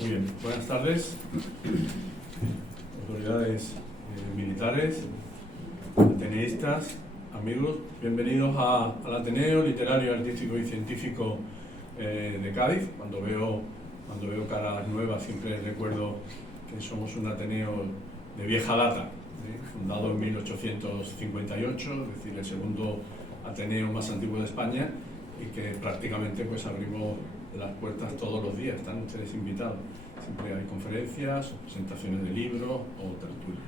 Muy bien, buenas tardes, autoridades militares, ateneístas, amigos, bienvenidos al Ateneo Literario, Artístico y Científico de Cádiz. Cuando veo caras nuevas siempre recuerdo que somos un Ateneo de vieja data, fundado en 1858, es decir, el segundo Ateneo más antiguo de España, y que prácticamente pues abrimos las puertas todos los días, están ustedes invitados. Siempre hay conferencias, presentaciones de libros o tertulias.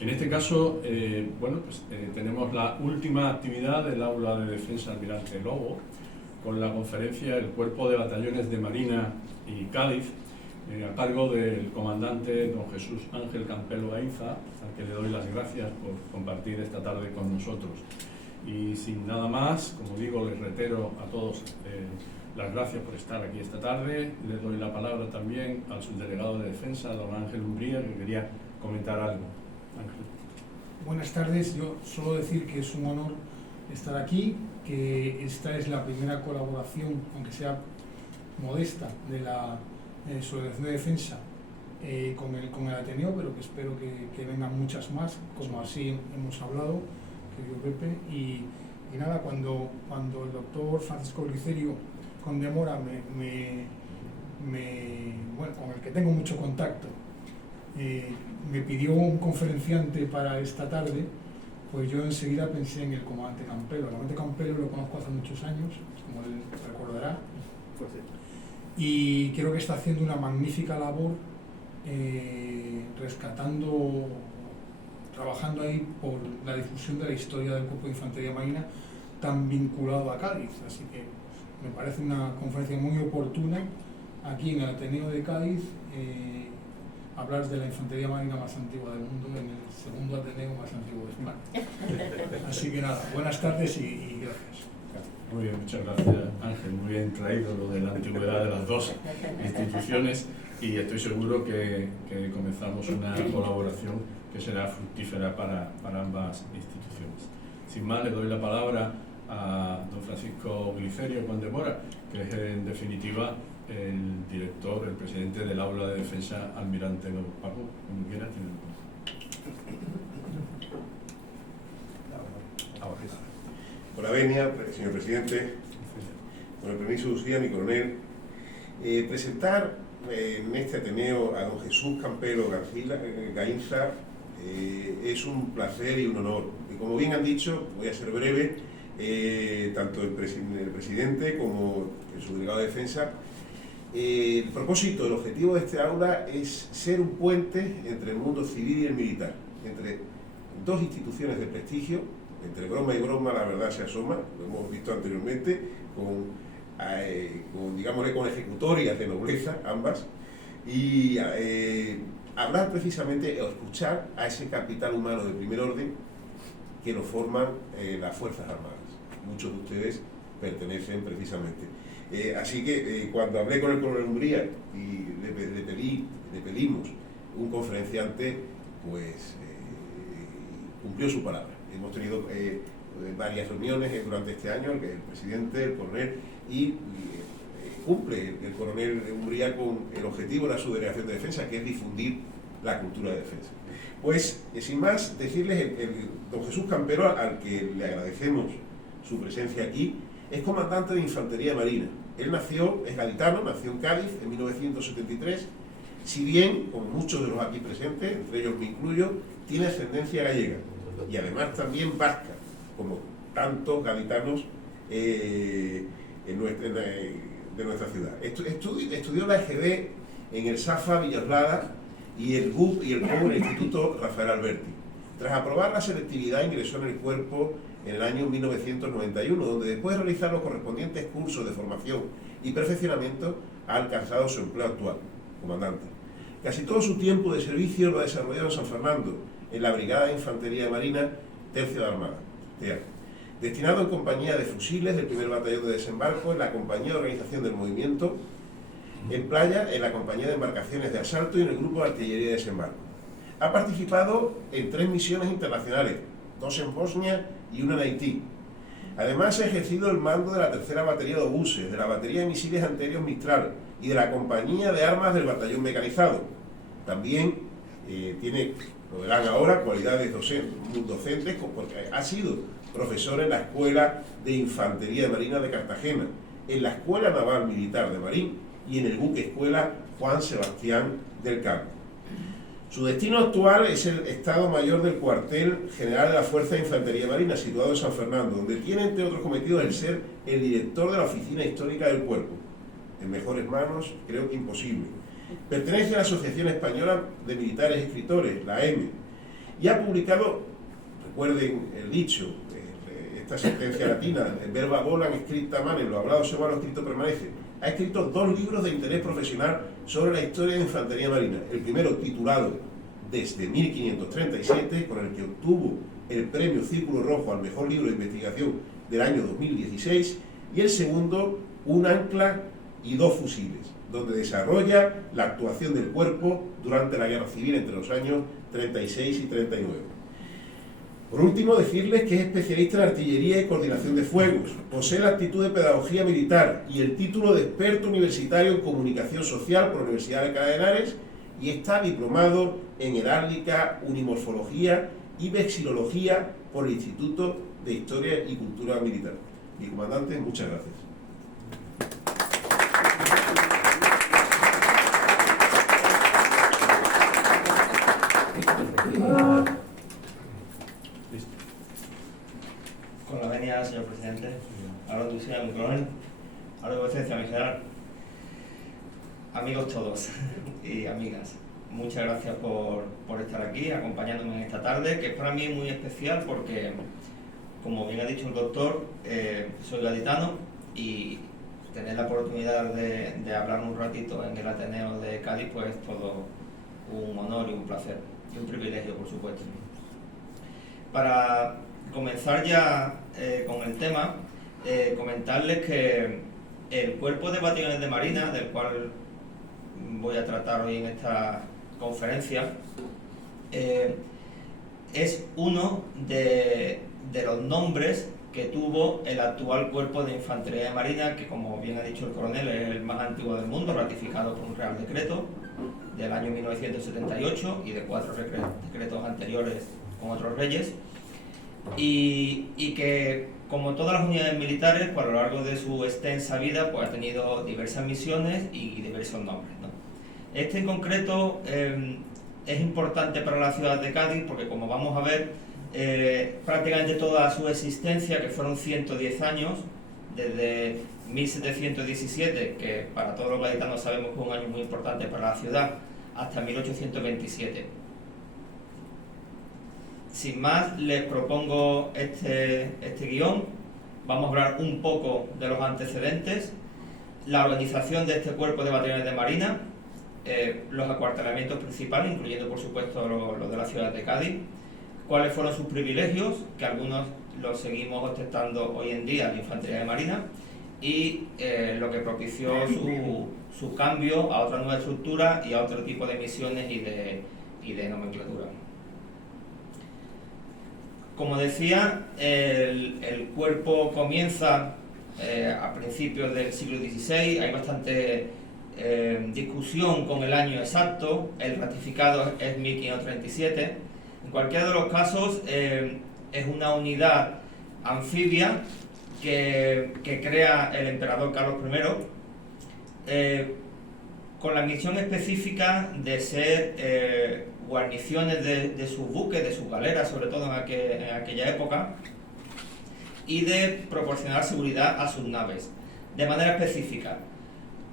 En este caso, tenemos la última actividad del Aula de Defensa Almirante Lobo, con la conferencia El Cuerpo de Batallones de Marina y Cádiz, a cargo del comandante don Jesús Ángel Campelo Gainza, al que le doy las gracias por compartir esta tarde con nosotros. Y sin nada más, como digo, les reitero a todos las gracias por estar aquí esta tarde. Le doy la palabra también al subdelegado de Defensa, don Ángel Umbría, que quería comentar algo. Ángel. Buenas tardes. Yo solo decir que es un honor estar aquí, que esta es la primera colaboración, aunque sea modesta, de la Subdelegación de Defensa con el Ateneo, pero que espero que vengan muchas más, como así hemos hablado, querido Pepe. Y nada, cuando el doctor Francisco Glicerio Condemora, con el que tengo mucho contacto, me pidió un conferenciante para esta tarde, pues yo enseguida pensé en el comandante Campelo. El comandante Campelo lo conozco hace muchos años, como él recordará, y creo que está haciendo una magnífica labor trabajando ahí por la difusión de la historia del Cuerpo de Infantería Marina, tan vinculado a Cádiz. Así que me parece una conferencia muy oportuna aquí en el Ateneo de Cádiz, hablar de la infantería marina más antigua del mundo en el segundo Ateneo más antiguo de España. Así que nada, buenas tardes y gracias. Muy bien, muchas gracias, Ángel. Muy bien traído lo de la antigüedad de las dos instituciones, y estoy seguro que comenzamos una colaboración que será fructífera para ambas instituciones. Sin más, le doy la palabra a don Francisco Glicerio Condemora, que es en definitiva el director, el presidente del Aula de Defensa Almirante Lobo. Paco, como quiera, tiene Con la venia, señor presidente, con el permiso de usted, mi coronel, presentar en este Ateneo a don Jesús Campelo Gainza es un placer y un honor. Y como bien han dicho, voy a ser breve, tanto el presidente como el subdelegado de Defensa. El propósito, el objetivo de este aula es ser un puente entre el mundo civil y el militar, entre dos instituciones de prestigio. Entre broma y broma la verdad se asoma, lo hemos visto anteriormente, con ejecutorias de nobleza, ambas, y hablar precisamente, o escuchar a ese capital humano de primer orden que lo forman las Fuerzas Armadas. Muchos de ustedes pertenecen precisamente. Así que cuando hablé con el coronel Umbría y le pedimos un conferenciante, pues cumplió su palabra. Hemos tenido varias reuniones durante este año, el presidente, el coronel, y cumple el coronel Umbría con el objetivo de la Subdelegación de Defensa, que es difundir la cultura de defensa. Pues, sin más, decirles, don Jesús Campero, al que le agradecemos su presencia aquí, es comandante de Infantería Marina. Él es gaditano, nació en Cádiz en 1973, si bien, como muchos de los aquí presentes, entre ellos me incluyo, tiene ascendencia gallega y además también vasca, como tantos gaditanos de nuestra ciudad. Estudió la EGB en el SAFA Villaslada y el GUP y el POU en el Instituto Rafael Alberti. Tras aprobar la selectividad, ingresó en el cuerpo en el año 1991, donde después de realizar los correspondientes cursos de formación y perfeccionamiento ha alcanzado su empleo actual, comandante. Casi todo su tiempo de servicio lo ha desarrollado en San Fernando, en la Brigada de Infantería de Marina, Tercio de Armada, destinado en compañía de fusiles del primer batallón de desembarco, en la compañía de organización del movimiento, en playa, en la compañía de embarcaciones de asalto y en el grupo de artillería de desembarco. Ha participado en 3 misiones internacionales, 2 en Bosnia y 1 en Haití. Además, ha ejercido el mando de la tercera batería de obuses, de la batería de misiles antiaéreos Mistral y de la Compañía de Armas del Batallón Mecanizado. También tiene, lo verán ahora, cualidades docentes, porque ha sido profesor en la Escuela de Infantería de Marina de Cartagena, en la Escuela Naval Militar de Marín y en el buque escuela Juan Sebastián del Campo. Su destino actual es el Estado Mayor del Cuartel General de la Fuerza de Infantería Marina, situado en San Fernando, donde tiene, entre otros cometidos, el ser el director de la Oficina Histórica del Cuerpo. En mejores manos, creo que imposible. Pertenece a la Asociación Española de Militares Escritores, la AEME, y ha publicado, recuerden el dicho, esta sentencia latina, verba volan, scripta manen, lo hablado se va, lo escrito permanece. Ha escrito 2 libros de interés profesional sobre la historia de Infantería Marina. El primero, titulado Desde 1537, con el que obtuvo el premio Círculo Rojo al mejor libro de investigación del año 2016, y el segundo, Un ancla y 2 fusiles, donde desarrolla la actuación del cuerpo durante la Guerra Civil entre los años 36 y 39. Por último, decirles que es especialista en artillería y coordinación de fuegos, posee la aptitud de pedagogía militar y el título de experto universitario en comunicación social por la Universidad de Alcalá de Henares, y está diplomado en heráldica, unimorfología y vexilología por el Instituto de Historia y Cultura Militar. Mi comandante, muchas gracias. Con la venia, señor presidente, ahora inducción a mi coronel, ahora de vuecencia, mi general. Amigos todos y amigas, muchas gracias por estar aquí, acompañándome en esta tarde, que es para mí muy especial porque, como bien ha dicho el doctor, soy gaditano y tener la oportunidad de hablar un ratito en el Ateneo de Cádiz, pues es todo un honor y un placer, y un privilegio, por supuesto. Para comenzar ya con el tema, comentarles que el Cuerpo de Batallones de Marina, del cual voy a tratar hoy en esta conferencia, es uno de los nombres que tuvo el actual Cuerpo de Infantería de Marina, que, como bien ha dicho el coronel, es el más antiguo del mundo, ratificado por un Real Decreto del año 1978 y de 4 decretos anteriores con otros reyes, y que, como todas las unidades militares, pues a lo largo de su extensa vida, pues ha tenido diversas misiones y diversos nombres, ¿no? Este en concreto es importante para la ciudad de Cádiz porque, como vamos a ver, prácticamente toda su existencia, que fueron 110 años, desde 1717, que para todos los gaditanos sabemos que es un año muy importante para la ciudad, hasta 1827. Sin más, les propongo este guión. Vamos a hablar un poco de los antecedentes, la organización de este Cuerpo de Batallones de Marina, los acuartelamientos principales, incluyendo por supuesto los de la ciudad de Cádiz, cuáles fueron sus privilegios, que algunos los seguimos ostentando hoy en día en la Infantería de Marina, y lo que propició su cambio a otra nueva estructura y a otro tipo de misiones y de nomenclatura. Como decía, el cuerpo comienza a principios del siglo XVI, hay bastante discusión con el año exacto, el ratificado es 1537. En cualquiera de los casos, es una unidad anfibia que crea el emperador Carlos I, con la misión específica de ser guarniciones de sus buques, de sus galeras, sobre todo en aquella época, y de proporcionar seguridad a sus naves, de manera específica,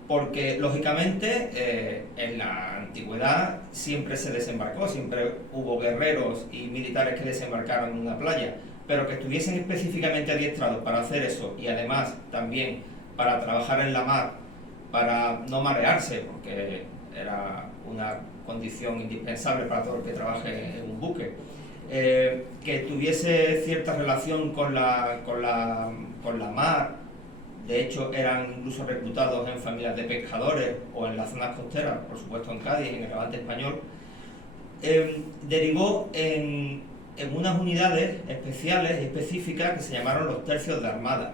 porque lógicamente en la antigüedad siempre se desembarcó, siempre hubo guerreros y militares que desembarcaron en una playa, pero que estuviesen específicamente adiestrados para hacer eso, y además también para trabajar en la mar, para no marearse, porque era una condición indispensable para todo el que trabaje en un buque, que tuviese cierta relación con la mar. De hecho, eran incluso reclutados en familias de pescadores o en las zonas costeras, por supuesto en Cádiz, en el Levante español. Derivó en unas unidades especiales y específicas que se llamaron los tercios de armada.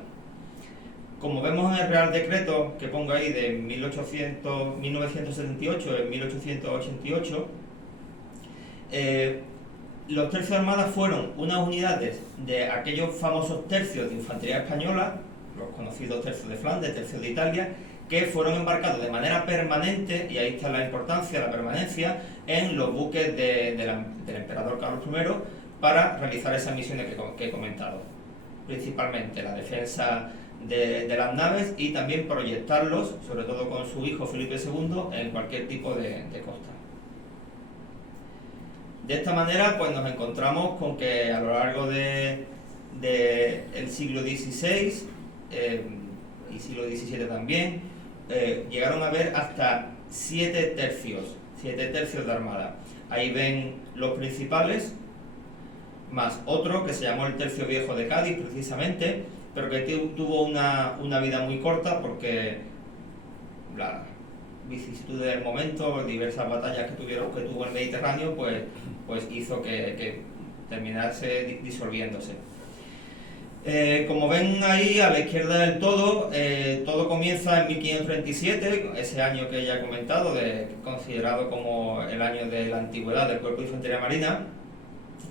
Como vemos en el Real Decreto que pongo ahí de 1978 en 1888, los tercios de armada fueron unas unidades de aquellos famosos tercios de infantería española, los conocidos tercios de Flandes, tercios de Italia, que fueron embarcados de manera permanente, y ahí está la importancia, la permanencia, en los buques del emperador Carlos I para realizar esas misiones que he comentado. Principalmente la defensa de las naves y también proyectarlos, sobre todo con su hijo Felipe II, en cualquier tipo de costa. De esta manera pues nos encontramos con que a lo largo del siglo XVI y siglo XVII también llegaron a haber hasta 7 tercios de armada. Ahí ven los principales, más otro que se llamó el Tercio Viejo de Cádiz precisamente, pero que tuvo una vida muy corta porque la vicisitud del momento, diversas batallas que tuvo el Mediterráneo, pues hizo que terminase disolviéndose. Como ven ahí a la izquierda del todo comienza en 1537, ese año que ya he comentado, considerado como el año de la antigüedad del Cuerpo de Infantería Marina,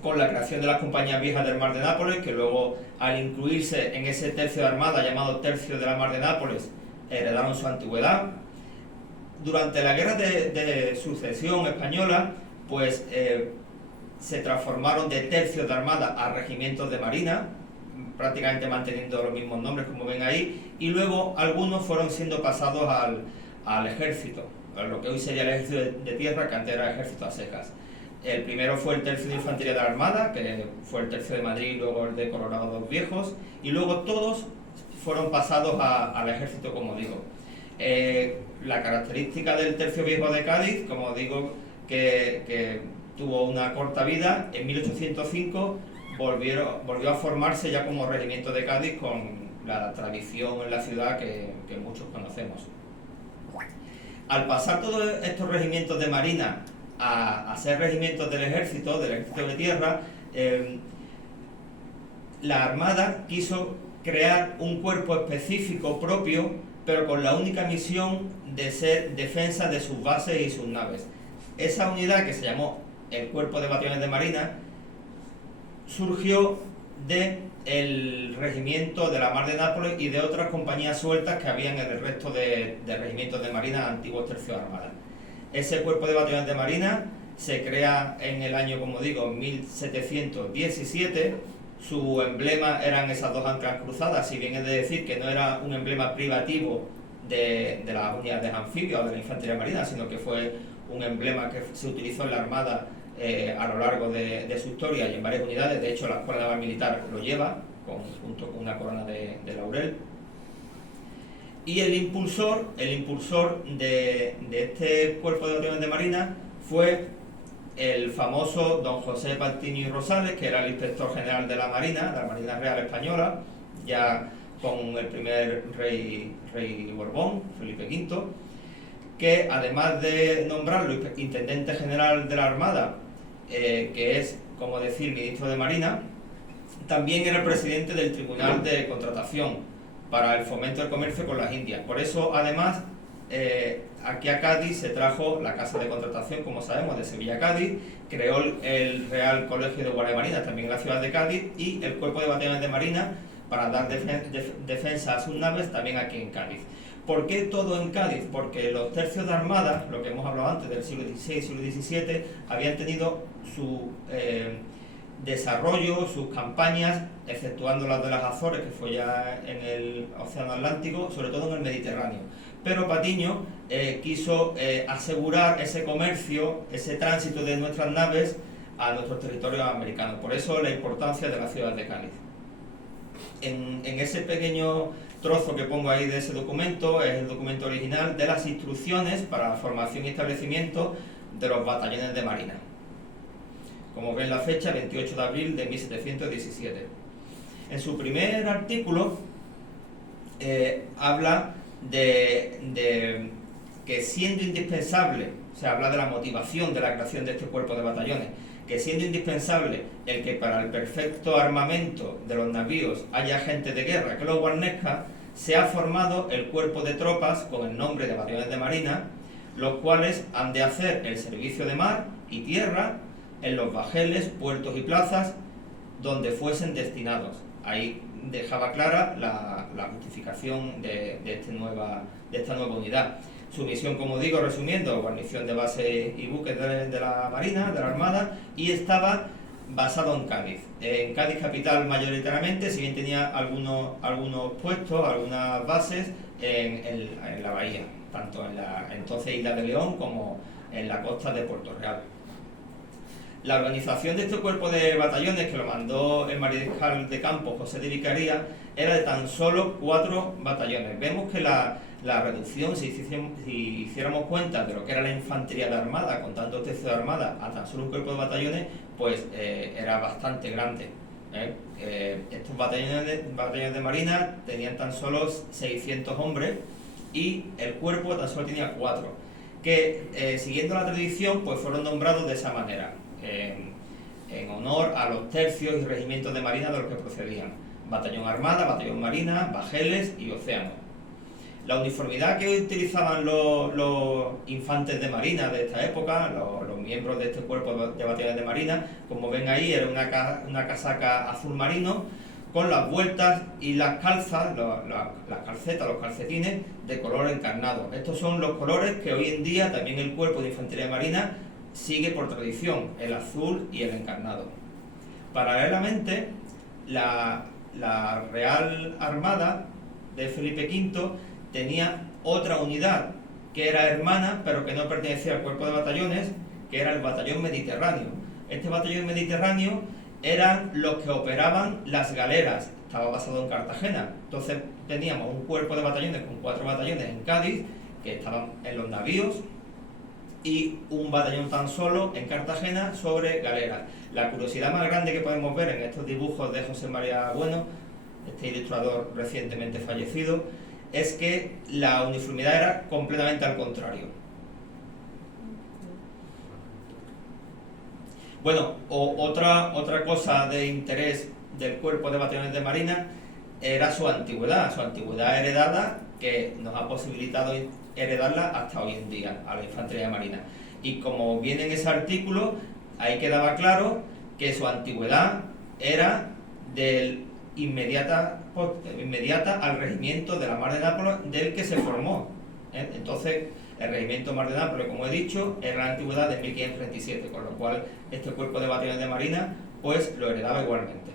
con la creación de las compañías viejas del Mar de Nápoles, que luego, al incluirse en ese tercio de armada llamado Tercio de la Mar de Nápoles, heredaron su antigüedad. Durante la Guerra de Sucesión Española, pues se transformaron de tercios de armada a regimientos de marina, prácticamente manteniendo los mismos nombres como ven ahí, y luego algunos fueron siendo pasados al ejército, a lo que hoy sería el ejército de tierra, que antes era el ejército a secas. El primero fue el Tercio de Infantería de la Armada, que fue el Tercio de Madrid, luego el de Colorado los Viejos, y luego todos fueron pasados al ejército, como digo. La característica del Tercio Viejo de Cádiz, como digo, que tuvo una corta vida, en 1805 volvió a formarse ya como regimiento de Cádiz, con la tradición en la ciudad que muchos conocemos. Al pasar todos estos regimientos de marina a ser regimientos del ejército de tierra, la Armada quiso crear un cuerpo específico propio, pero con la única misión de ser defensa de sus bases y sus naves. Esa unidad, que se llamó el Cuerpo de Batallones de Marina, surgió del regimiento de la Mar de Nápoles y de otras compañías sueltas que habían en el resto de regimientos de marina antiguos tercios de armada. Ese Cuerpo de Batallones de Marina se crea en el año, como digo, 1717. Su emblema eran esas dos anclas cruzadas, si bien es de decir que no era un emblema privativo de las unidades anfibias o de la infantería marina, sino que fue un emblema que se utilizó en la Armada a lo largo de su historia y en varias unidades. De hecho, la Escuela Naval Militar lo lleva, junto con una corona de laurel. Y el impulsor de este Cuerpo de Batallones de Marina fue el famoso don José Patiño y Rosales, que era el inspector general de la Marina Real Española, ya con el primer rey Borbón, Felipe V, que además de nombrarlo intendente general de la Armada, que es, como decir, ministro de Marina, también era el presidente del Tribunal de Contratación para el fomento del comercio con las Indias. Por eso, además, aquí a Cádiz se trajo la Casa de Contratación, como sabemos, de Sevilla a Cádiz, creó el Real Colegio de Guardia Marina, también en la ciudad de Cádiz, y el Cuerpo de Batallones de Marina para dar defensa a sus naves también aquí en Cádiz. ¿Por qué todo en Cádiz? Porque los tercios de armada, lo que hemos hablado antes del siglo XVI, siglo XVII, habían tenido su desarrollo, sus campañas, exceptuando las de las Azores, que fue ya en el Océano Atlántico, sobre todo en el Mediterráneo. Pero Patiño quiso asegurar ese comercio, ese tránsito de nuestras naves a nuestros territorios americanos. Por eso la importancia de la ciudad de Cádiz. En ese pequeño trozo que pongo ahí de ese documento, es el documento original de las instrucciones para la formación y establecimiento de los batallones de marina. Como ven la fecha, 28 de abril de 1717. En su primer artículo habla de que siendo indispensable, se habla de la motivación de la creación de este cuerpo de batallones, que siendo indispensable el que para el perfecto armamento de los navíos haya gente de guerra que los guarnezca, se ha formado el cuerpo de tropas con el nombre de batallones de marina, los cuales han de hacer el servicio de mar y tierra en los bajeles, puertos y plazas donde fuesen destinados. Ahí dejaba clara la justificación de esta nueva unidad. Su misión, como digo, resumiendo, guarnición de bases y buques de la Marina, de la Armada, y estaba basado en Cádiz. En Cádiz capital mayoritariamente, si bien tenía algunos puestos, algunas bases en la bahía, tanto en la entonces Isla de León como en la costa de Puerto Real. La organización de este cuerpo de batallones, que lo mandó el mariscal de campo José de Vicaría, era de tan solo 4 batallones. Vemos que la reducción, si hiciéramos cuenta de lo que era la infantería de armada, con tantos tercios de armada, a tan solo un cuerpo de batallones, pues era bastante grande. Estos batallones de marina tenían tan solo 600 hombres y el cuerpo tan solo tenía 4, que siguiendo la tradición pues fueron nombrados de esa manera, en honor a los tercios y regimientos de marina de los que procedían: batallón armada, batallón marina, bajeles y océano. La uniformidad que utilizaban los infantes de marina de esta época, los miembros de este cuerpo de batallones de marina, como ven ahí, era una casaca azul marino con las vueltas y las calzas, las calcetas, los calcetines de color encarnado. Estos son los colores que hoy en día también el cuerpo de infantería marina sigue por tradición, el azul y el encarnado. Paralelamente, la Real Armada de Felipe V tenía otra unidad que era hermana, pero que no pertenecía al cuerpo de batallones, que era el batallón mediterráneo. Este batallón mediterráneo eran los que operaban las galeras, estaba basado en Cartagena. Entonces teníamos un cuerpo de batallones con 4 batallones en Cádiz, que estaban en los navíos, y un batallón tan solo en Cartagena sobre galeras. La curiosidad más grande que podemos ver en estos dibujos de José María Bueno, este ilustrador recientemente fallecido, es que la uniformidad era completamente al contrario. Bueno, otra cosa de interés del cuerpo de batallones de marina era su antigüedad heredada, que nos ha posibilitado heredarla hasta hoy en día a la infantería marina. Y como viene en ese artículo, ahí quedaba claro que su antigüedad era inmediata al regimiento de la Mar de Nápoles del que se formó. Entonces, el regimiento Mar de Nápoles, como he dicho, era la antigüedad de 1537, con lo cual este cuerpo de batallones de marina pues lo heredaba igualmente.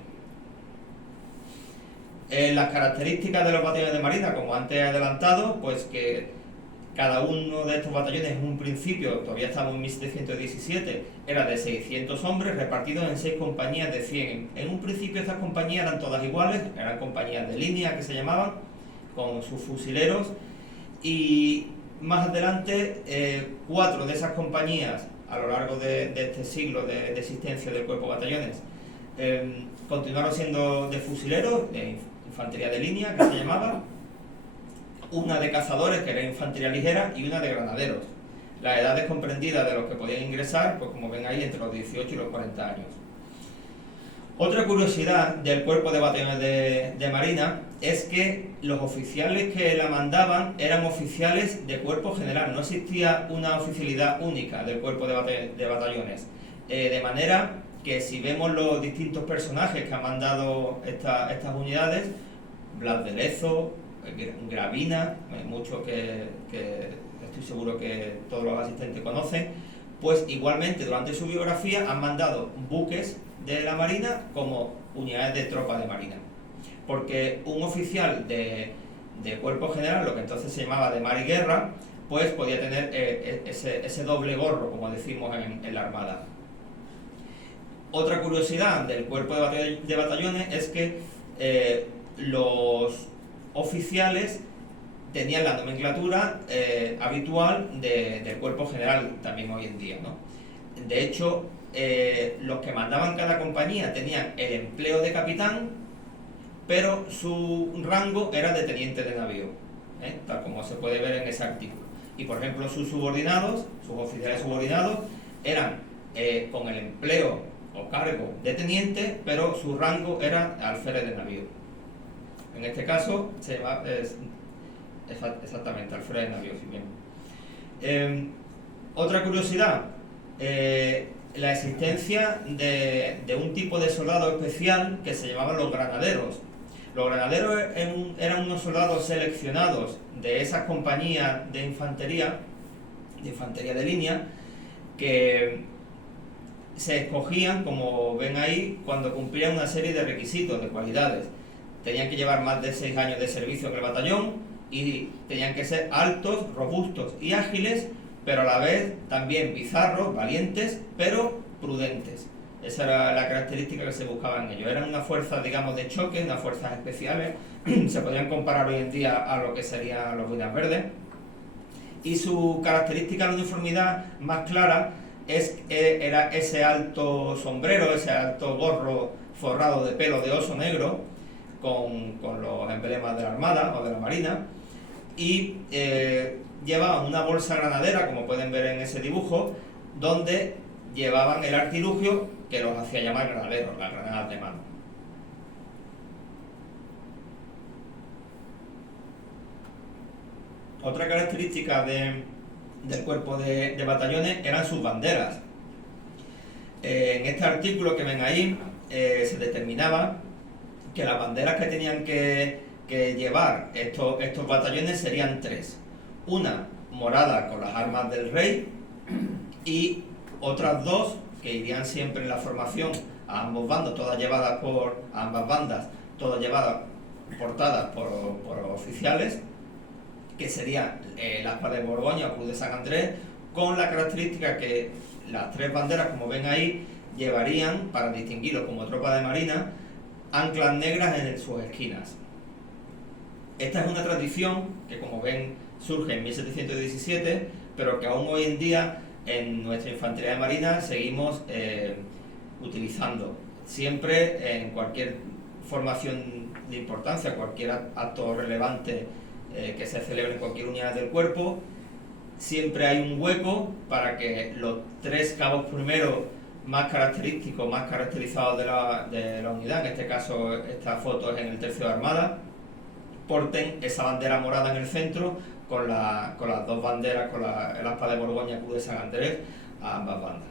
Las características de los batallones de marina, como antes he adelantado, pues que cada uno de estos batallones en un principio, todavía estamos en 1717, era de 600 hombres repartidos en 6 compañías de 100. En un principio estas compañías eran todas iguales, eran compañías de línea que se llamaban, con sus fusileros, y más adelante 4 de esas compañías a lo largo de este siglo de existencia del cuerpo de batallones continuaron siendo de fusileros, de infantería de línea que se llamaba, una de cazadores, que era infantería ligera, y una de granaderos. Las edades comprendidas de los que podían ingresar, pues como ven ahí, entre los 18 y los 40 años. Otra curiosidad del cuerpo de batallones de marina es que los oficiales que la mandaban eran oficiales de cuerpo general, no existía una oficialidad única del cuerpo de batallones. De manera que si vemos los distintos personajes que han mandado estas unidades, Blas de Lezo, Gravina, muchos que estoy seguro que todos los asistentes conocen, pues igualmente durante su biografía han mandado buques de la Marina como unidades de tropa de Marina. Porque un oficial de cuerpo general, lo que entonces se llamaba de mar y guerra, pues podía tener ese doble gorro, como decimos en la Armada. Otra curiosidad del cuerpo de batallones es que los oficiales tenían la nomenclatura habitual del cuerpo general también hoy en día, ¿no? De hecho, los que mandaban cada compañía tenían el empleo de capitán, pero su rango era de teniente de navío, tal como se puede ver en ese artículo. Y por ejemplo, sus subordinados, sus oficiales subordinados, eran con el empleo o cargo de teniente, pero su rango era alférez de navío. En este caso se llama exactamente Alfred de Navío, si bien. Otra curiosidad, la existencia de un tipo de soldado especial que se llamaban los granaderos. Los granaderos eran unos soldados seleccionados de esas compañías de infantería de línea, que se escogían, como ven ahí, cuando cumplían una serie de requisitos, de cualidades. Tenían que llevar más de 6 años de servicio en el batallón y tenían que ser altos, robustos y ágiles, pero a la vez también bizarros, valientes, pero prudentes. Esa era la característica que se buscaba en ellos. Eran una fuerza, digamos, de choque, unas fuerzas especiales. Se podrían comparar hoy en día a lo que serían los Boinas Verdes. Y su característica de uniformidad más clara era ese alto sombrero, ese alto gorro forrado de pelo de oso negro, con los emblemas de la Armada o de la Marina, y llevaban una bolsa granadera, como pueden ver en ese dibujo, donde llevaban el artilugio que los hacía llamar granaderos, las granadas de mano. Otra característica del cuerpo de batallones eran sus banderas. En este artículo que ven ahí se determinaba que las banderas que tenían que llevar estos batallones serían 3. Una morada con las armas del rey y otras 2 que irían siempre en la formación a ambos bandos, todas llevadas por ambas bandas, todas portadas por oficiales, que sería el aspa de Borgoña o Cruz de San Andrés, con la característica que las 3 banderas, como ven ahí, llevarían, para distinguirlos como tropa de marina, anclas negras en sus esquinas. Esta es una tradición que, como ven, surge en 1717, pero que aún hoy en día en nuestra infantería de marina seguimos utilizando. Siempre en cualquier formación de importancia, cualquier acto relevante que se celebre en cualquier unidad del cuerpo, siempre hay un hueco para que los 3 cabos primeros más característicos, más caracterizados de la unidad, en este caso esta foto es en el tercio de armada, porten esa bandera morada en el centro con las 2 banderas, con el aspa de Borgoña, Cruz de San Andrés, a ambas bandas.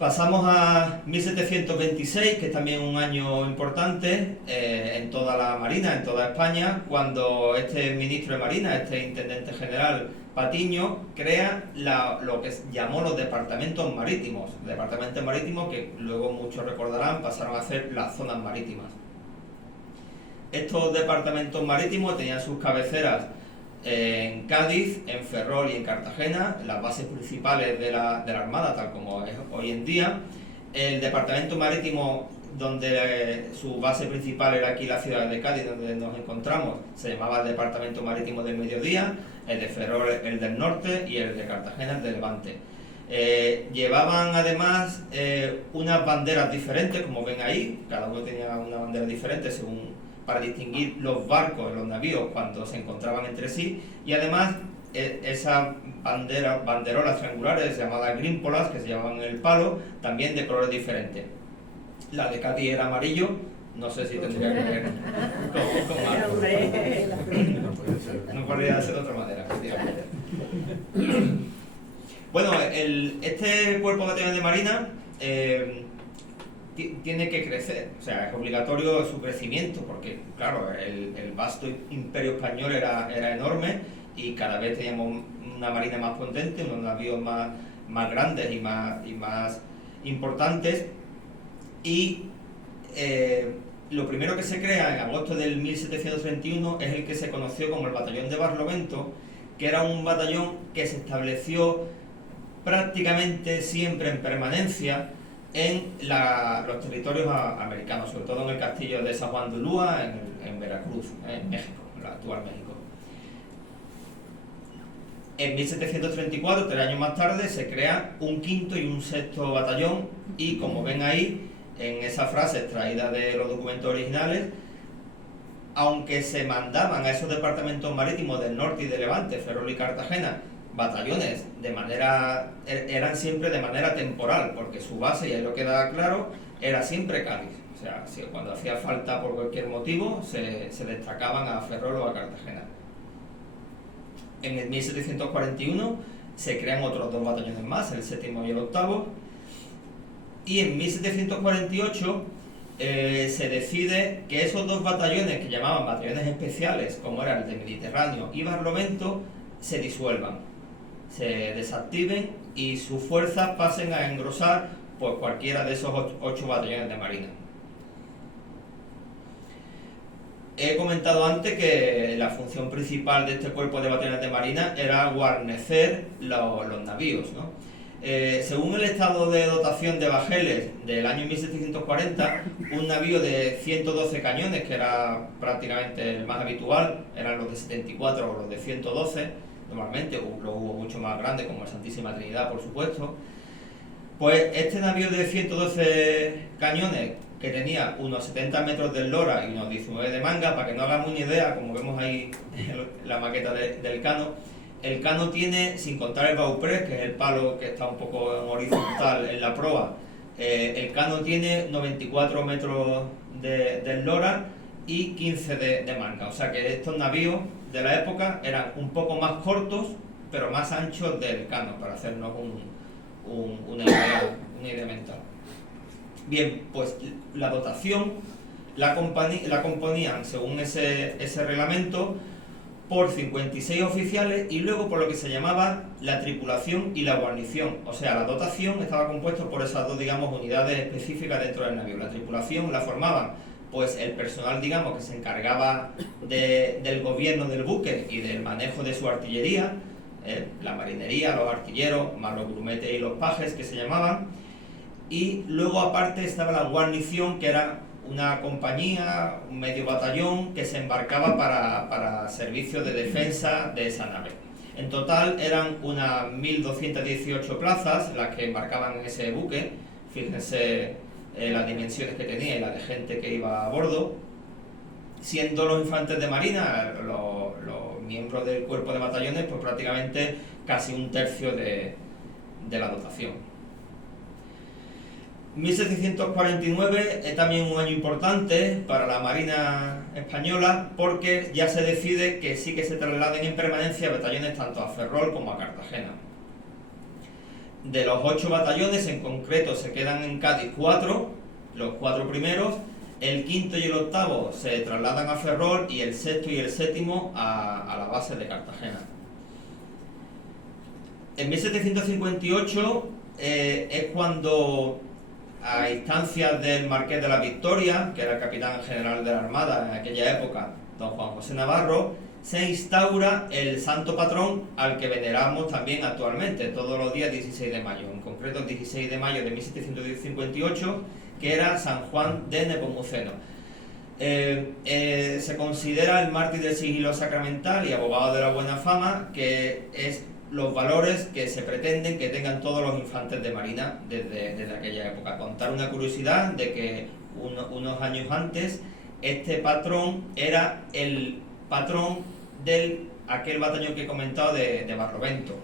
Pasamos a 1726, que es también un año importante en toda la Marina, en toda España, cuando este ministro de Marina, este intendente general Patiño, crea lo que llamó los departamentos marítimos que luego muchos recordarán pasaron a ser las zonas marítimas. Estos departamentos marítimos tenían sus cabeceras en Cádiz, en Ferrol y en Cartagena, las bases principales de la Armada, tal como es hoy en día. El departamento marítimo, donde su base principal era aquí la ciudad de Cádiz, donde nos encontramos, se llamaba el Departamento Marítimo del Mediodía, el de Ferrol el del Norte y el de Cartagena el del Levante. Llevaban además unas banderas diferentes, como ven ahí, cada uno tenía una bandera diferente para distinguir los barcos, los navíos, cuando se encontraban entre sí, y además esas banderolas triangulares llamadas grímpolas, que se llamaban en el palo, también de colores diferentes. La de Cádiz era amarillo, no sé si tendría que ver con algo. No podría ser de otra manera, efectivamente. Bueno, este cuerpo de batallón de marina tiene que crecer, o sea, es obligatorio su crecimiento, porque claro, el vasto imperio español era enorme y cada vez teníamos una marina más potente, unos navíos más grandes y más importantes, y lo primero que se crea en agosto del 1731 es el que se conoció como el Batallón de Barlovento, que era un batallón que se estableció prácticamente siempre en permanencia en los territorios americanos, sobre todo en el castillo de San Juan de Ulúa, en Veracruz, en México, en el actual México. En 1734, 3 años más tarde, se crea un 5º y un 6º batallón, y como ven ahí, en esa frase extraída de los documentos originales, aunque se mandaban a esos departamentos marítimos del norte y de Levante, Ferrol y Cartagena, batallones eran siempre de manera temporal, porque su base, y ahí lo queda claro, era siempre Cádiz. O O sea, si cuando hacía falta por cualquier motivo, se destacaban a Ferrol o a Cartagena. En el 1741 se crean otros 2 batallones más, el 7º y el 8º, y en 1748 se decide que esos 2 batallones, que llamaban batallones especiales, como era el de Mediterráneo y Barlovento, se disuelvan, se desactiven y sus fuerzas pasen a engrosar pues cualquiera de esos 8 batallones de marina. He comentado antes que la función principal de este cuerpo de batallones de marina era guarnecer los navíos, ¿no? Según el estado de dotación de bajeles del año 1740, un navío de 112 cañones, que era prácticamente el más habitual, eran los de 74 o los de 112, normalmente, luego hubo mucho más grandes, como el Santísima Trinidad, por supuesto. Pues este navío de 112 cañones, que tenía unos 70 metros de eslora y unos 19 de manga, para que no hagamos una idea, como vemos ahí en la maqueta del cano, el cano tiene, sin contar el bauprés, que es el palo que está un poco en horizontal en la proa, el cano tiene 94 metros de eslora y 15 de manga. O sea que estos navíos de la época eran un poco más cortos, pero más anchos del cano, para hacernos una idea mental. Bien, pues la dotación la componían, según ese reglamento, por 56 oficiales y luego por lo que se llamaba la tripulación y la guarnición. O sea, la dotación estaba compuesta por esas 2, digamos, unidades específicas dentro del navío. La tripulación la formaban pues el personal, digamos, que se encargaba del gobierno del buque y del manejo de su artillería, la marinería, los artilleros, más los grumetes y los pajes, que se llamaban. Y luego aparte estaba la guarnición, que era una compañía, un medio batallón, que se embarcaba para servicios de defensa de esa nave. En total eran unas 1.218 plazas las que embarcaban en ese buque. Fíjense las dimensiones que tenía y las de gente que iba a bordo, siendo los infantes de marina, los miembros del cuerpo de batallones, pues prácticamente casi 1/3 de la dotación. 1749 es también un año importante para la Marina Española, porque ya se decide que sí que se trasladen en permanencia batallones tanto a Ferrol como a Cartagena. De los 8 batallones, en concreto, se quedan en Cádiz 4, los 4 primeros, el 5º y el 8º se trasladan a Ferrol y el 6º y el 7º a la base de Cartagena. En 1758 es cuando, a instancias del Marqués de la Victoria, que era el capitán general de la Armada en aquella época, don Juan José Navarro, se instaura el santo patrón al que veneramos también actualmente, todos los días 16 de mayo, en concreto el 16 de mayo de 1758, que era San Juan de Nepomuceno. Se considera el mártir del sigilo sacramental y abogado de la buena fama, que es los valores que se pretenden que tengan todos los infantes de marina desde aquella época. Contar una curiosidad de que unos años antes este patrón era el patrón de aquel batallón que he comentado de Barlovento.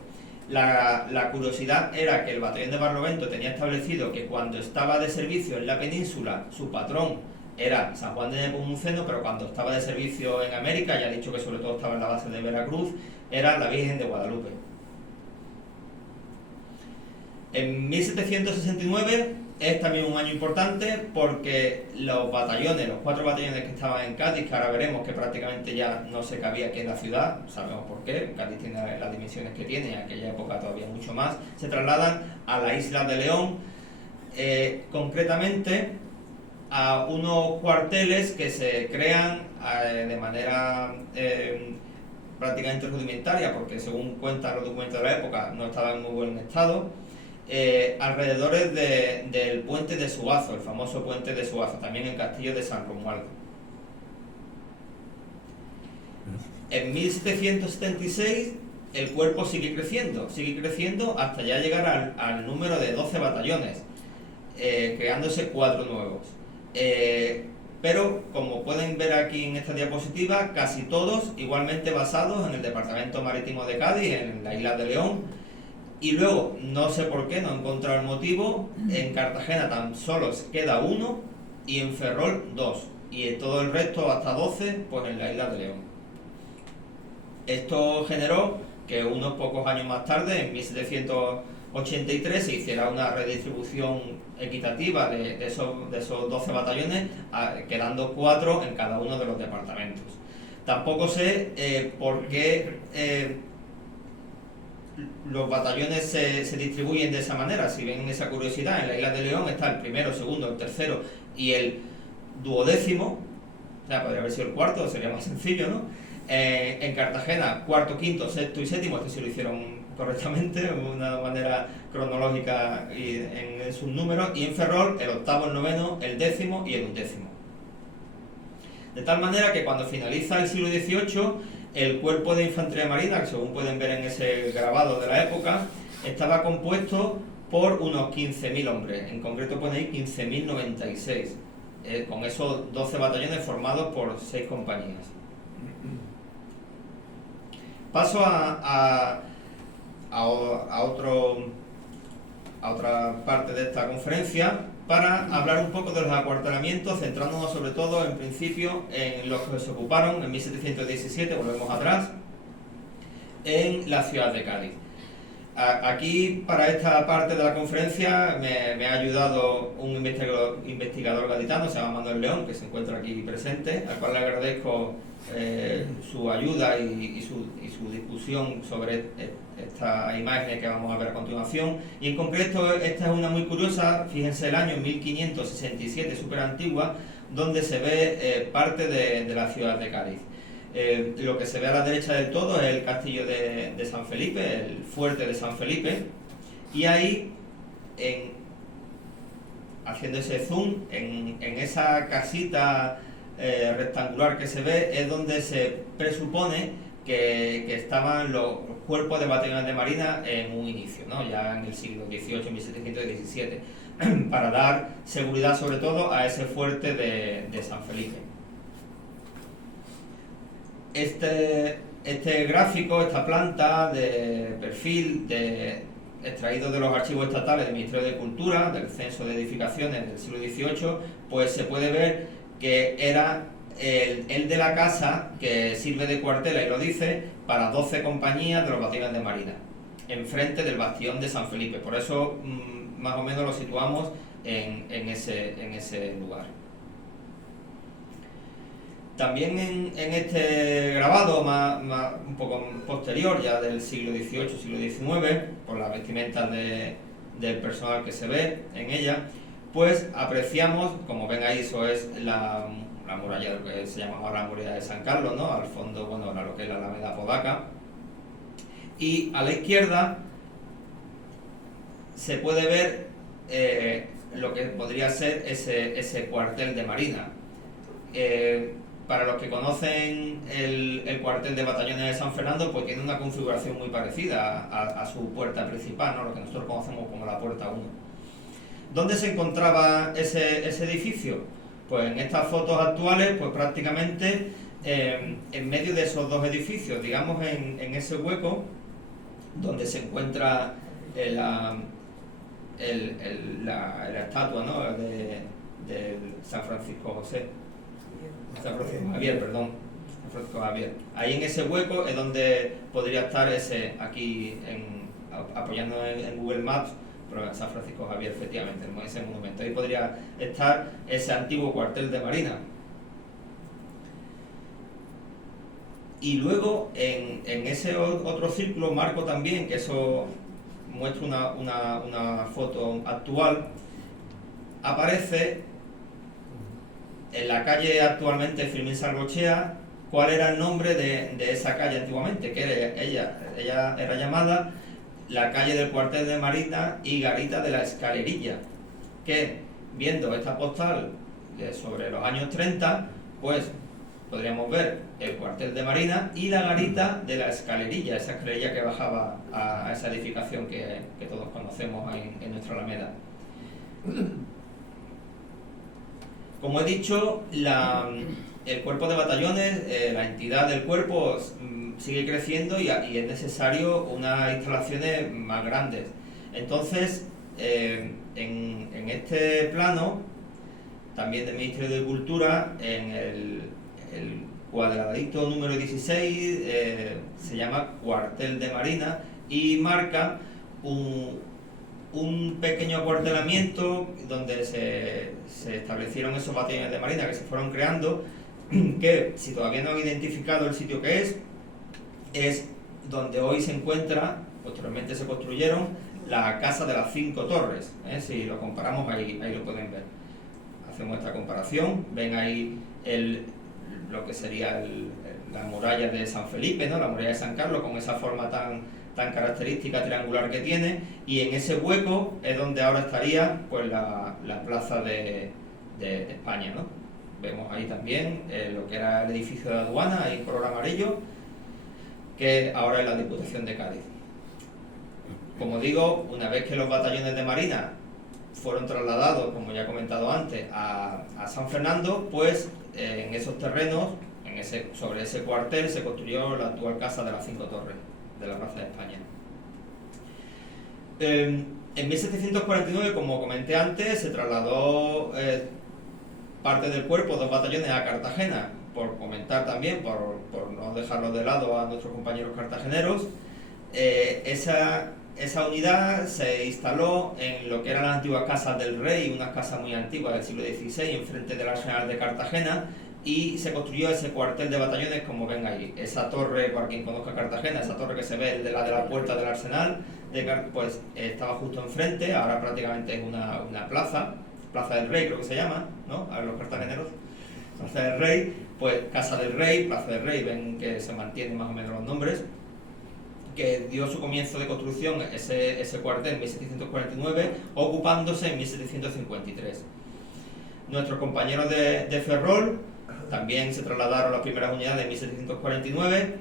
La curiosidad era que el batallón de Barlovento tenía establecido que cuando estaba de servicio en la península su patrón era San Juan de Nepomuceno, pero cuando estaba de servicio en América, ya he dicho que sobre todo estaba en la base de Veracruz, era la Virgen de Guadalupe. En 1769 es también un año importante porque los batallones, los 4 batallones que estaban en Cádiz, que ahora veremos que prácticamente ya no se cabía aquí en la ciudad, sabemos por qué, Cádiz tiene las dimensiones que tiene, en aquella época todavía mucho más, se trasladan a la isla de León, concretamente a unos cuarteles que se crean de manera prácticamente rudimentaria, porque según cuentan los documentos de la época no estaban en muy buen estado, alrededores del puente de Suazo, el famoso puente de Suazo, también en Castillo de San Romualdo. En 1776 el cuerpo sigue creciendo hasta ya llegar al número de 12 batallones, creándose 4 nuevos. Pero como pueden ver aquí en esta diapositiva, casi todos igualmente basados en el Departamento Marítimo de Cádiz, en la isla de León. Y luego, no sé por qué, no he encontrado el motivo, en Cartagena tan solo queda uno y en Ferrol 2, y en todo el resto, hasta 12, pues en la isla de León. Esto generó que unos pocos años más tarde, en 1783, se hiciera una redistribución equitativa de esos 12 batallones, quedando 4 en cada uno de los departamentos. Tampoco sé por qué los batallones se distribuyen de esa manera. Si ven esa curiosidad, en la isla de León está el primero, el segundo, el tercero y el 12º, o sea, podría haber sido el cuarto, sería más sencillo, ¿no? En Cartagena, cuarto, quinto, sexto y séptimo, esto sí lo hicieron correctamente, de una manera cronológica y en sus números, y en Ferrol, el octavo, el noveno, el 10º y el 11º. De tal manera que cuando finaliza el siglo XVIII, el cuerpo de infantería marina, que según pueden ver en ese grabado de la época, estaba compuesto por unos 15.000 hombres, en concreto pone ahí 15.096, con esos 12 batallones formados por 6 compañías. Paso a otra parte de esta conferencia para hablar un poco de los acuartelamientos, centrándonos sobre todo en principio en los que se ocuparon en 1717, volvemos atrás, en la ciudad de Cádiz. Aquí, para esta parte de la conferencia, me ha ayudado un investigador gaditano, se llama Manuel León, que se encuentra aquí presente, al cual le agradezco su ayuda y su discusión sobre estas imágenes que vamos a ver a continuación. Y en concreto, esta es una muy curiosa, fíjense el año 1567, súper antigua, donde se ve parte de la ciudad de Cádiz. Lo que se ve a la derecha del todo es el castillo de San Felipe, el fuerte de San Felipe, y ahí, haciendo ese zoom, en esa casita rectangular que se ve, es donde se presupone que estaban los cuerpos de batallones de marina en un inicio, ¿no? Ya en el siglo XVIII, 1717, para dar seguridad sobre todo a ese fuerte de San Felipe. Este gráfico, esta planta de perfil extraído de los archivos estatales del Ministerio de Cultura, del Censo de Edificaciones del siglo XVIII, pues se puede ver que era el de la casa que sirve de cuartel, y lo dice, para 12 compañías de los batallones de marina, enfrente del bastión de San Felipe. Por eso más o menos lo situamos en ese lugar. También en este grabado, un poco posterior, ya del siglo XVIII, siglo XIX, por las vestimentas del personal que se ve en ella, pues apreciamos, como ven ahí, eso es la muralla, lo que se llama ahora la muralla de San Carlos, ¿no? Al fondo, bueno, lo que es la Alameda Apodaca. Y a la izquierda se puede ver lo que podría ser ese cuartel de marina. Para los que conocen el cuartel de batallones de San Fernando, pues tiene una configuración muy parecida a su puerta principal, ¿no? Lo que nosotros conocemos como la puerta 1. ¿Dónde se encontraba ese edificio? Pues en estas fotos actuales, pues prácticamente en medio de esos dos edificios, digamos en ese hueco donde se encuentra la estatua, ¿no? de San Francisco José. San Francisco Javier, perdón. San Francisco Javier. Ahí en ese hueco es donde podría estar apoyando en Google Maps, pero San Francisco Javier, efectivamente, ese monumento. Ahí podría estar ese antiguo cuartel de marina. Y luego en ese otro círculo marco también, que eso muestra una foto actual, aparece en la calle actualmente Firmín Salgochea cuál era el nombre de esa calle antiguamente, que ella era llamada la calle del cuartel de marina y garita de la Escalerilla, que viendo esta postal sobre los años 30, pues podríamos ver el cuartel de marina y la garita de la Escalerilla, esa escalerilla que bajaba a esa edificación que todos conocemos en nuestra Alameda. Como he dicho, el cuerpo de batallones, la entidad del cuerpo sigue creciendo y es necesario unas instalaciones más grandes. Entonces, en este plano también del Ministerio de Cultura, en el cuadradito número 16, se llama Cuartel de Marina, y marca un pequeño acuartelamiento donde se establecieron esos batallones de marina que se fueron creando, que si todavía no han identificado el sitio que es donde hoy se encuentra, posteriormente se construyeron, la Casa de las 5 Torres. Si lo comparamos, ahí lo pueden ver. Hacemos esta comparación, ven ahí lo que sería la muralla de San Felipe, ¿no? La muralla de San Carlos, con esa forma tan característica triangular que tiene, y en ese hueco es donde ahora estaría pues la plaza de España, ¿no? Vemos ahí también lo que era el edificio de aduana, ahí color amarillo, que ahora es la Diputación de Cádiz. Como digo, una vez que los batallones de Marina fueron trasladados, como ya he comentado antes, a San Fernando, pues en esos terrenos, sobre ese cuartel, se construyó la actual Casa de las 5 Torres de la Plaza de España. En 1749, como comenté antes, se trasladó parte del cuerpo, 2 batallones, a Cartagena, por comentar también, por no dejarlo de lado a nuestros compañeros cartageneros. Esa unidad se instaló en lo que eran las antiguas casas del rey, unas casas muy antiguas del siglo XVI, enfrente del Arsenal de Cartagena, y se construyó ese cuartel de batallones, como ven ahí. Esa torre, para quien conozca Cartagena, esa torre que se ve de la puerta del Arsenal, pues estaba justo enfrente. Ahora prácticamente es una plaza del Rey creo que se llama, ¿no? A ver, los cartageneros, Plaza del Rey, pues Casa del Rey, Plaza del Rey, ven que se mantienen más o menos los nombres, que dio su comienzo de construcción ese cuartel en 1749, ocupándose en 1753. Nuestros compañeros de Ferrol también se trasladaron las primeras unidades en 1749.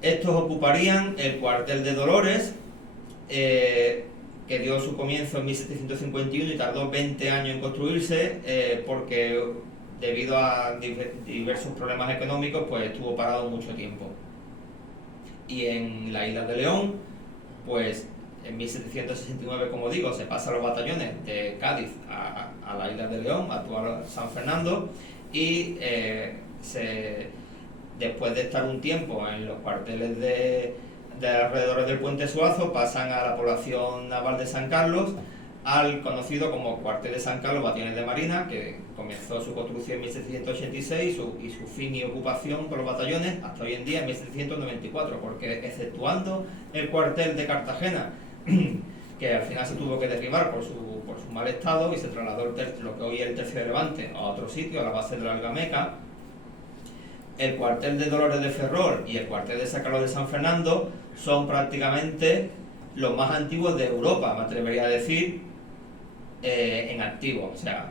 Estos ocuparían el cuartel de Dolores, que dio su comienzo en 1751 y tardó 20 años en construirse, porque debido a diversos problemas económicos pues estuvo parado mucho tiempo. Y en la isla de León, pues en 1769, como digo, se pasan los batallones de Cádiz a la isla de León, actual San Fernando, y después de estar un tiempo en los cuarteles de alrededores del puente Suazo, pasan a la población naval de San Carlos, al conocido como Cuartel de San Carlos, Batallones de Marina, que comenzó su construcción en 1786 y su fin y ocupación con los batallones hasta hoy en día en 1794, porque exceptuando el cuartel de Cartagena, que al final se tuvo que derribar por su mal estado y se trasladó lo que hoy es el Tercio de Levante a otro sitio, a la base de la Algameca, el cuartel de Dolores de Ferrol y el cuartel de San Carlos de San Fernando son prácticamente los más antiguos de Europa, me atrevería a decir, en activo, o sea,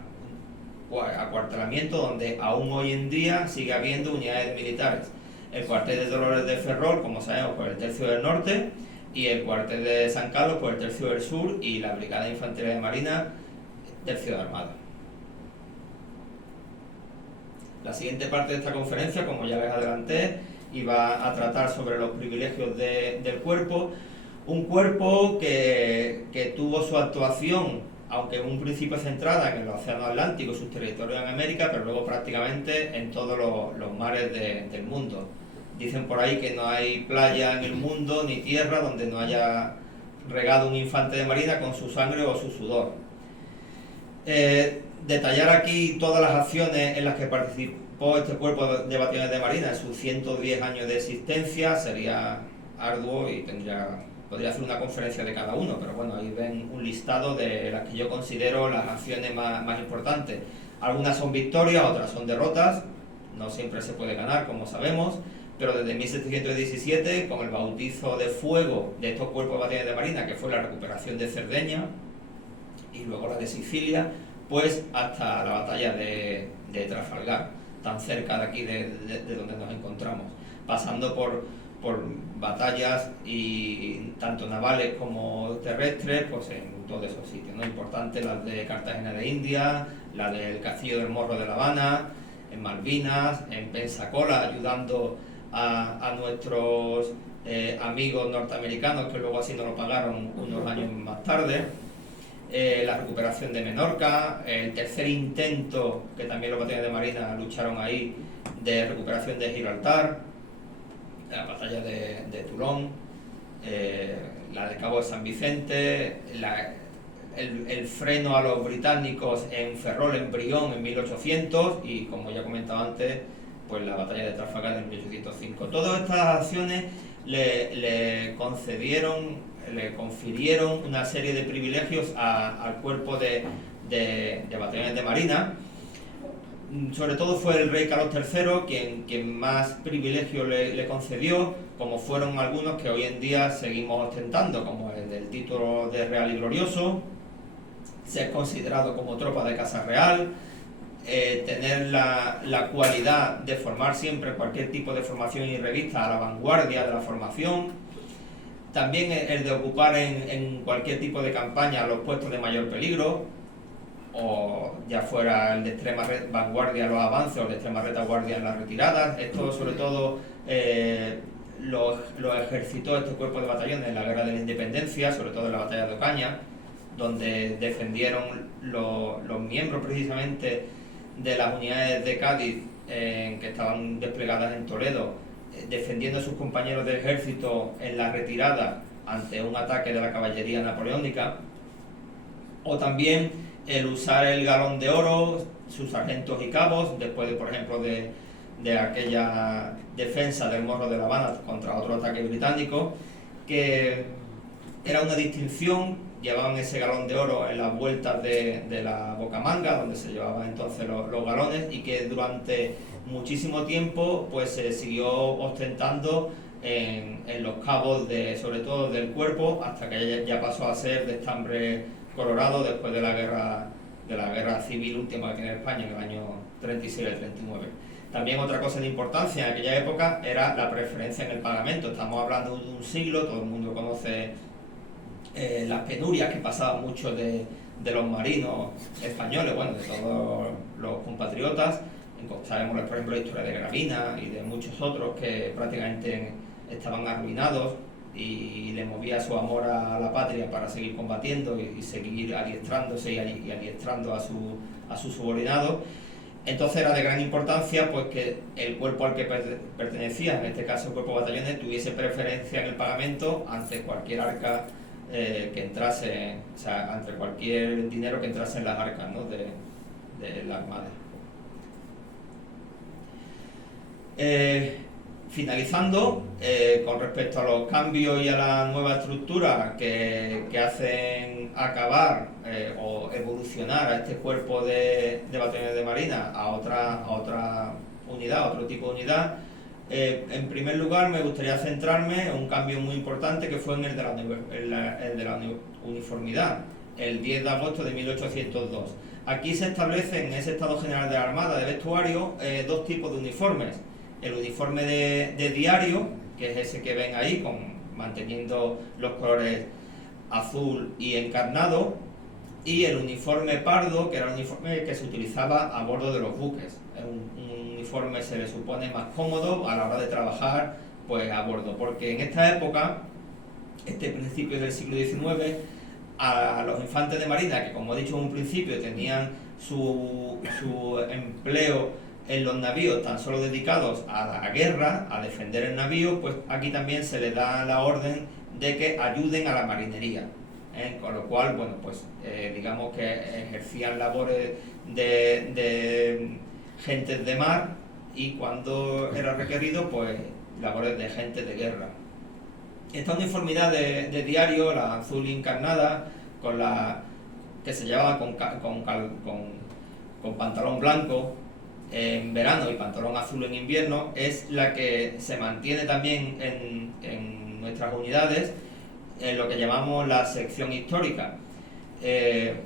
acuartelamiento donde aún hoy en día sigue habiendo unidades militares. El cuartel de Dolores de Ferrol, como sabemos, por el Tercio del Norte, y el cuartel de San Carlos por el Tercio del Sur, y la Brigada de Infantería de Marina, Tercio de Armada. La siguiente parte de esta conferencia, como ya les adelanté, iba a tratar sobre los privilegios del cuerpo. Un cuerpo que tuvo su actuación, aunque en un principio centrada en el Océano Atlántico y sus territorios en América, pero luego prácticamente en todos los mares del mundo. Dicen por ahí que no hay playa en el mundo ni tierra donde no haya regado un infante de marina con su sangre o su sudor. Detallar aquí todas las acciones en las que participó este cuerpo de batallones de marina en sus 110 años de existencia sería arduo y podría hacer una conferencia de cada uno, pero bueno, ahí ven un listado de las que yo considero las acciones más importantes. Algunas son victorias, otras son derrotas, no siempre se puede ganar, como sabemos, pero desde 1717, con el bautizo de fuego de estos cuerpos de batallones de marina, que fue la recuperación de Cerdeña y luego la de Sicilia, pues hasta la batalla de Trafalgar, tan cerca de aquí de donde nos encontramos, pasando por batallas y tanto navales como terrestres, pues en todos esos sitios, ¿no? Importantes las de Cartagena de India, la del Castillo del Morro de La Habana, en Malvinas, en Pensacola, ayudando a nuestros amigos norteamericanos, que luego así nos lo pagaron unos años más tarde. la recuperación de Menorca, el tercer intento, que también los batallones de Marina lucharon ahí, de recuperación de Gibraltar, la batalla de Toulon, la de Cabo de San Vicente, el freno a los británicos en Ferrol, en Brión, en 1800, y como ya he comentado antes, pues la batalla de Trafalgar en 1805. Todas estas acciones le confirieron una serie de privilegios al cuerpo de batallones de Marina. Sobre todo fue el rey Carlos III quien más privilegio le concedió, como fueron algunos que hoy en día seguimos ostentando, como el del título de Real y Glorioso, ser considerado como tropa de Casa Real, tener la cualidad de formar siempre cualquier tipo de formación y revista a la vanguardia de la formación, también el de ocupar en cualquier tipo de campaña los puestos de mayor peligro, o ya fuera el de extrema vanguardia los avances o el de extrema retaguardia en las retiradas. Esto sobre todo lo ejercitó este cuerpo de batallones en la Guerra de la Independencia, sobre todo en la batalla de Ocaña, donde defendieron los miembros precisamente de las unidades de Cádiz que estaban desplegadas en Toledo, defendiendo a sus compañeros de ejército en la retirada ante un ataque de la caballería napoleónica, o también el usar el galón de oro, sus sargentos y cabos, después de, por ejemplo, de aquella defensa del Morro de La Habana contra otro ataque británico, que era una distinción. Llevaban ese galón de oro en las vueltas de la bocamanga, donde se llevaban entonces los galones, y que durante muchísimo tiempo pues se siguió ostentando en los cabos, sobre todo del cuerpo, hasta que ya pasó a ser de estambre colorado después de la guerra civil última que tiene España en el año 36 y 39. También otra cosa de importancia en aquella época era la preferencia en el pagamento. Estamos hablando de un siglo, todo el mundo conoce las penurias que pasaban muchos de los marinos españoles, bueno, de todos los compatriotas. Sabemos, por ejemplo, la historia de Gravina y de muchos otros que prácticamente estaban arruinados y le movía su amor a la patria para seguir combatiendo y seguir adiestrándose y adiestrando a sus subordinados. Entonces era de gran importancia pues que el cuerpo al que pertenecía, en este caso el cuerpo de batallones, tuviese preferencia en el pagamento ante cualquier arca que entrase, o sea, ante cualquier dinero que entrase en las arcas, ¿no?, de la Armada. Finalizando, con respecto a los cambios y a la nueva estructura que hacen acabar o evolucionar a este cuerpo de batallones de Marina a otra unidad, a otro tipo de unidad, en primer lugar me gustaría centrarme en un cambio muy importante que fue en el de la uniformidad, el 10 de agosto de 1802. Aquí se establece en ese Estado General de la Armada de vestuario dos tipos de uniformes. El uniforme de diario, que es ese que ven ahí, manteniendo los colores azul y encarnado, y el uniforme pardo, que era el uniforme que se utilizaba a bordo de los buques. Un uniforme se le supone más cómodo a la hora de trabajar pues a bordo, porque en esta época, principio del siglo XIX, a los infantes de marina, que como he dicho en un principio tenían su empleo en los navíos tan solo dedicados a la guerra, a defender el navío, pues aquí también se les da la orden de que ayuden a la marinería, con lo cual, bueno, pues digamos que ejercían labores de gentes de mar y cuando era requerido, pues labores de gente de guerra. Esta uniformidad de diario, la azul encarnada, que se llevaba con pantalón blanco en verano y pantalón azul en invierno, es la que se mantiene también en nuestras unidades, en lo que llamamos la sección histórica.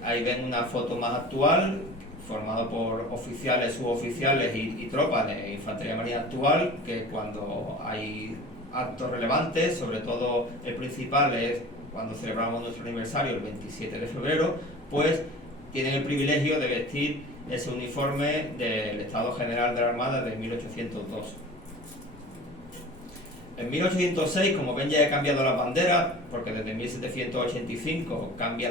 Ahí ven una foto más actual, formado por oficiales, suboficiales y tropas de Infantería Marina actual, que cuando hay actos relevantes, sobre todo el principal es cuando celebramos nuestro aniversario el 27 de febrero, pues tienen el privilegio de vestir ese uniforme del Estado General de la Armada de 1802. En 1806, como ven, ya he cambiado las banderas, porque desde 1785 cambia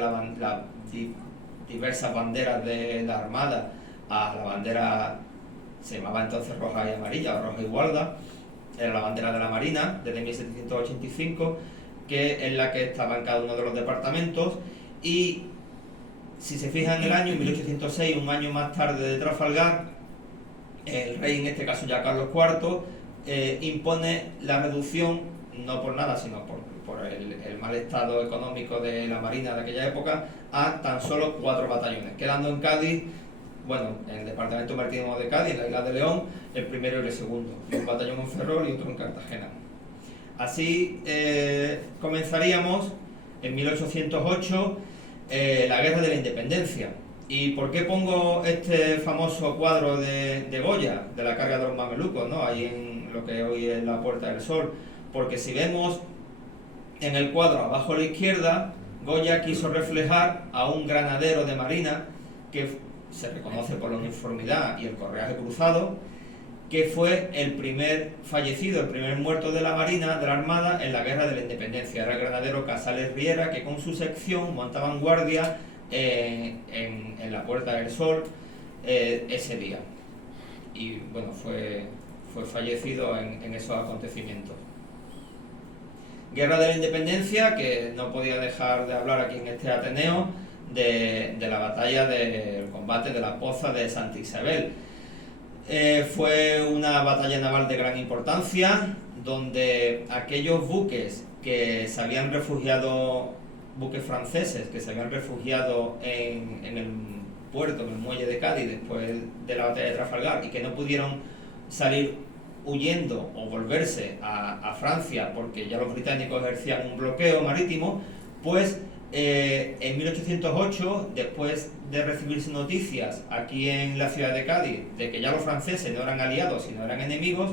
diversas banderas de la Armada a la bandera, se llamaba entonces roja y amarilla, o roja y gualda, era la bandera de la Marina, desde 1785, que es la que estaba en cada uno de los departamentos. Y si se fijan en el año, en 1806, un año más tarde de Trafalgar, el rey, en este caso ya Carlos IV, impone la reducción, no por nada, sino por el mal estado económico de la Marina de aquella época, a tan solo 4 batallones, quedando en Cádiz, bueno, en el departamento marítimo de Cádiz, en la isla de León, el primero y el segundo, un batallón en Ferrol y otro en Cartagena. Así comenzaríamos en 1808 la Guerra de la Independencia. ¿Y por qué pongo este famoso cuadro de Goya, de la carga de los mamelucos, ¿no?, ahí en lo que hoy es la Puerta del Sol? Porque si vemos en el cuadro abajo a la izquierda, Goya quiso reflejar a un granadero de marina que se reconoce por la uniformidad y el correaje cruzado, que fue el primer fallecido, el primer muerto de la Marina, de la Armada, en la Guerra de la Independencia. Era el granadero Casales Riera, que con su sección montaban guardia en la Puerta del Sol ese día. Y bueno, fue fallecido en esos acontecimientos. Guerra de la Independencia, que no podía dejar de hablar aquí en este Ateneo, de la batalla del combate de la Poza de Santa Isabel. Fue una batalla naval de gran importancia, donde aquellos buques que se habían refugiado, buques franceses que se habían refugiado en el puerto, en el muelle de Cádiz, después de la batalla de Trafalgar, y que no pudieron salir huyendo o volverse a Francia porque ya los británicos ejercían un bloqueo marítimo, pues en 1808, después de recibirse noticias aquí en la ciudad de Cádiz de que ya los franceses no eran aliados sino eran enemigos,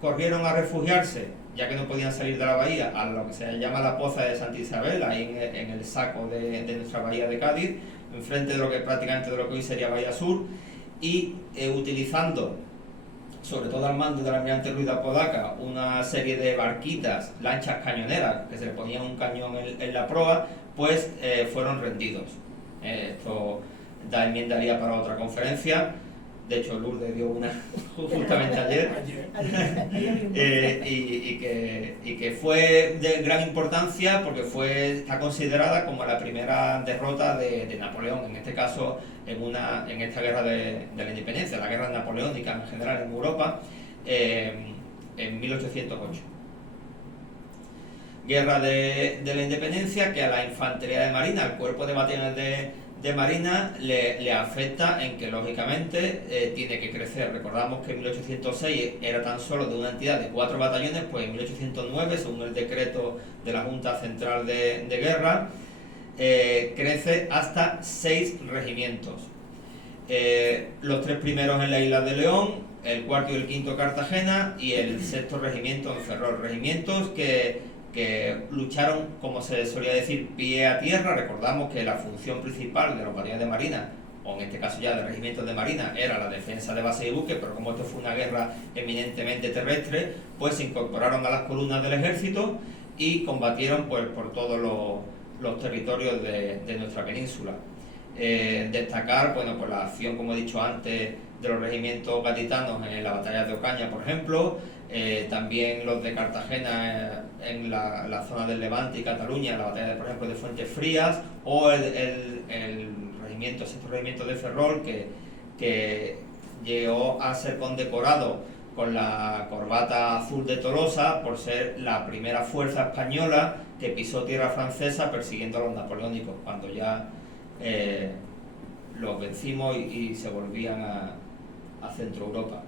corrieron a refugiarse, ya que no podían salir de la bahía, a lo que se llama la Poza de Santa Isabel, ahí en el saco de nuestra bahía de Cádiz, enfrente de lo que prácticamente de lo que hoy sería Bahía Sur, y utilizando, sobre todo al mando del almirante Ruiz de Apodaca, una serie de barquitas, lanchas cañoneras, que se le ponía un cañón en la proa, pues fueron rendidos. Esto también daría para otra conferencia. De hecho, Lourdes dio una justamente ayer. Y que fue de gran importancia porque está considerada como la primera derrota de Napoleón, en este caso en esta guerra de la independencia, la guerra napoleónica en general en Europa, en 1808. Guerra de la independencia, que a la infantería de marina, al cuerpo de batallones de marina, le afecta en que lógicamente tiene que crecer. Recordamos que en 1806 era tan solo de una entidad de 4 batallones, pues en 1809, según el decreto de la Junta Central de Guerra, crece hasta 6 regimientos. Los 3 primeros en la isla de León, el 4º y el 5º Cartagena y el 6º regimiento en Ferrol. Regimientos que lucharon, como se solía decir, pie a tierra. Recordamos que la función principal de los batallones de marina, o en este caso ya de regimientos de marina, era la defensa de bases y buques, pero como esto fue una guerra eminentemente terrestre, pues se incorporaron a las columnas del ejército y combatieron pues por todos los territorios de nuestra península. Destacar, bueno, pues la acción, como he dicho antes, de los regimientos gaditanos en la batalla de Ocaña, por ejemplo, también los de Cartagena en la zona del Levante y Cataluña, la batalla, por ejemplo, de Fuentes Frías, o el regimiento, sexto regimiento de Ferrol, que llegó a ser condecorado con la corbata azul de Tolosa por ser la primera fuerza española que pisó tierra francesa persiguiendo a los napoleónicos, cuando ya los vencimos y se volvían a Centro Europa.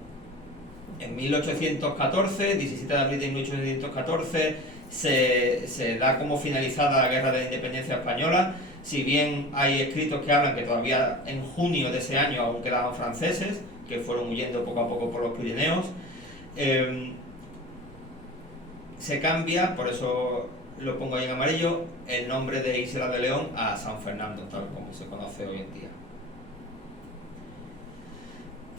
En 1814, 17 de abril de 1814, se da como finalizada la Guerra de la Independencia Española. Si bien hay escritos que hablan que todavía en junio de ese año aún quedaban franceses, que fueron huyendo poco a poco por los Pirineos, se cambia, por eso lo pongo ahí en amarillo, el nombre de Isla de León a San Fernando, tal como se conoce hoy en día.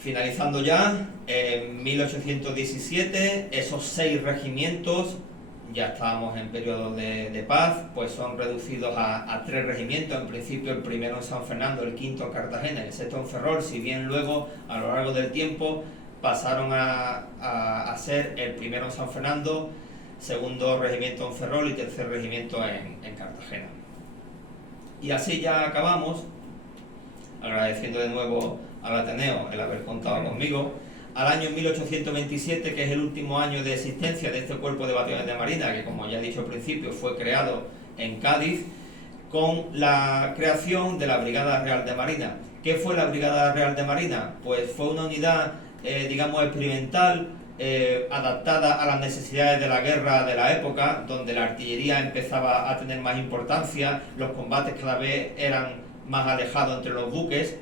Finalizando ya, en 1817, esos 6 regimientos, ya estábamos en periodo de paz, pues son reducidos a 3 regimientos. En principio el primero en San Fernando, el quinto en Cartagena y el sexto en Ferrol, si bien luego a lo largo del tiempo pasaron a ser el primero en San Fernando, segundo regimiento en Ferrol y tercer regimiento en Cartagena. Y así ya acabamos, agradeciendo de nuevo al Ateneo el haber contado conmigo. Al año 1827, que es el último año de existencia de este cuerpo de batallones de marina, que como ya he dicho al principio fue creado en Cádiz, con la creación de la Brigada Real de Marina. ¿Qué fue la Brigada Real de Marina? Pues fue una unidad, digamos, experimental, adaptada a las necesidades de la guerra de la época, donde la artillería empezaba a tener más importancia, los combates cada vez eran más alejados entre los buques,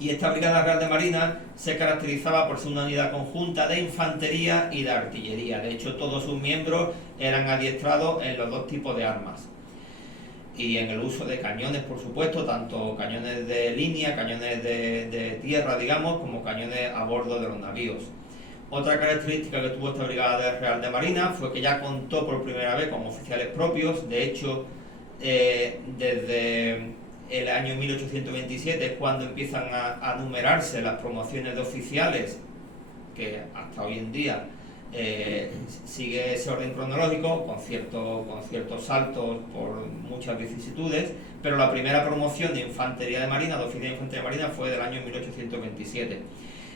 y esta Brigada Real de Marina se caracterizaba por ser una unidad conjunta de infantería y de artillería. De hecho, todos sus miembros eran adiestrados en los 2 tipos de armas y en el uso de cañones, por supuesto, tanto cañones de línea, cañones de tierra, digamos, como cañones a bordo de los navíos. Otra característica que tuvo esta Brigada Real de Marina fue que ya contó por primera vez con oficiales propios. De hecho, desde el año 1827 es cuando empiezan a numerarse las promociones de oficiales, que hasta hoy en día sigue ese orden cronológico, con ciertos saltos por muchas vicisitudes, pero la primera promoción de Infantería de Marina, de oficial de Infantería de Marina, fue del año 1827.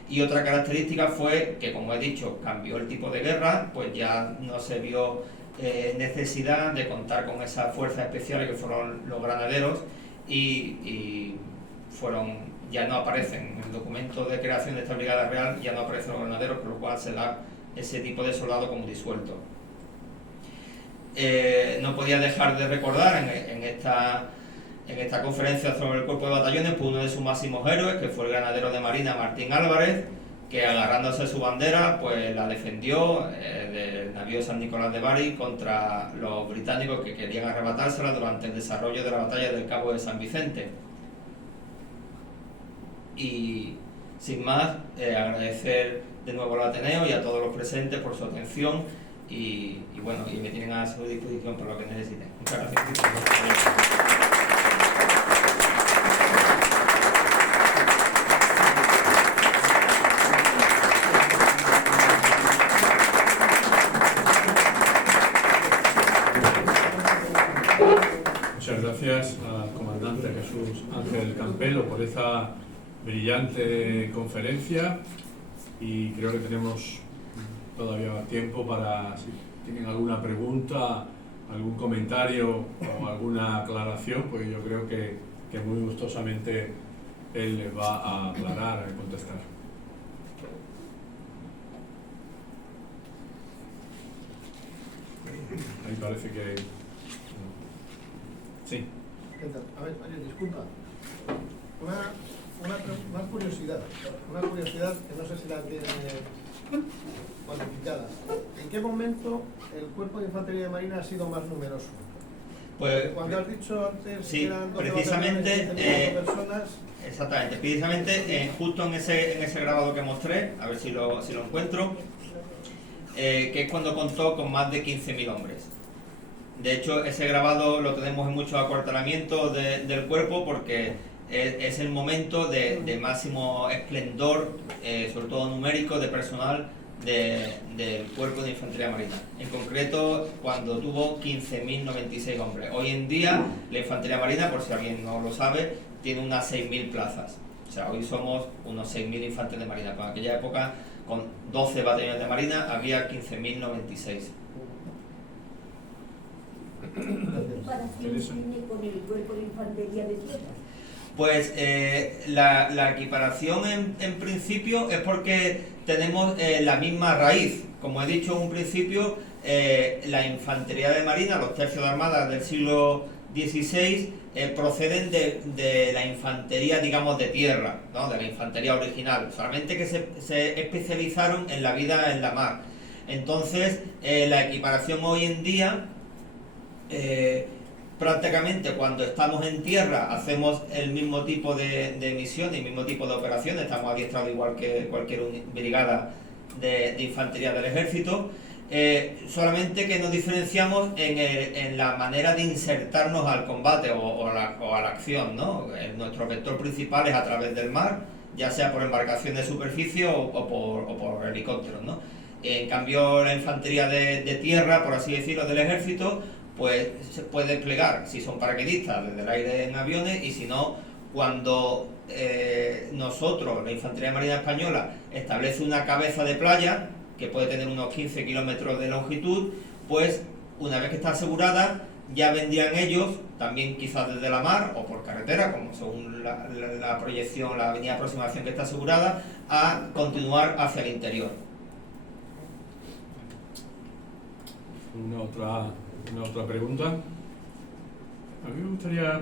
Y otra característica fue que, como he dicho, cambió el tipo de guerra, pues ya no se vio necesidad de contar con esas fuerzas especiales que fueron los granaderos, y ya no aparecen en el documento de creación de esta Brigada Real, ya no aparecen los granaderos, por lo cual se da ese tipo de soldado como disuelto. No podía dejar de recordar en esta conferencia sobre el cuerpo de batallones, pues uno de sus máximos héroes, que fue el granadero de Marina Martín Álvarez, que agarrándose su bandera, pues la defendió del navío San Nicolás de Bari contra los británicos que querían arrebatársela durante el desarrollo de la batalla del Cabo de San Vicente. Y sin más, agradecer de nuevo al Ateneo y a todos los presentes por su atención y bueno, y me tienen a su disposición para lo que necesiten. Muchas gracias. Muchas gracias al comandante Jesús Ángel Campelo por esa brillante conferencia, y creo que tenemos todavía tiempo para, si tienen alguna pregunta, algún comentario o alguna aclaración, pues yo creo que muy gustosamente él les va a aclarar, a contestar. Ahí parece que... Sí. ¿Qué tal? A ver, oye, disculpa. Una curiosidad que no sé si la tiene cuantificada. ¿En qué momento el cuerpo de infantería de marina ha sido más numeroso? Pues, cuando has dicho antes sí, que eran 12 precisamente, personas. Exactamente, precisamente justo en ese grabado que mostré, a ver si lo encuentro, que es cuando contó con más de 15.000 hombres. De hecho, ese grabado lo tenemos en muchos acuartelamientos del cuerpo porque es el momento de máximo esplendor, sobre todo numérico, de personal del cuerpo de infantería marina. En concreto, cuando tuvo 15.096 hombres. Hoy en día, la infantería marina, por si alguien no lo sabe, tiene unas 6.000 plazas. O sea, hoy somos unos 6.000 infantes de marina. Pero en aquella época, con 12 batallones de marina, había 15.096. ¿Qué comparación tiene con el cuerpo de infantería de tierra? Pues la equiparación en principio es porque tenemos la misma raíz. Como he dicho en un principio, la infantería de marina, los tercios de armada del siglo XVI, proceden de la infantería, digamos, de tierra, ¿no? De la infantería original, solamente que se especializaron en la vida en la mar. Entonces, la equiparación hoy en día prácticamente cuando estamos en tierra hacemos el mismo tipo de misiones, el mismo tipo de operaciones, estamos adiestrados igual que cualquier brigada de infantería del ejército, solamente que nos diferenciamos en la manera de insertarnos al combate o a la acción, ¿no? Nuestro vector principal es a través del mar, ya sea por embarcación de superficie o por helicópteros, ¿no? En cambio, la infantería de tierra, por así decirlo, del ejército, pues se puede desplegar, si son paracaidistas, desde el aire en aviones, y si no, cuando nosotros, la Infantería Marina Española, establece una cabeza de playa, que puede tener unos 15 kilómetros de longitud, pues una vez que está asegurada, ya vendrían ellos, también quizás desde la mar o por carretera, como según la proyección, la avenida de aproximación que está asegurada, a continuar hacia el interior. Una otra pregunta. A mí me gustaría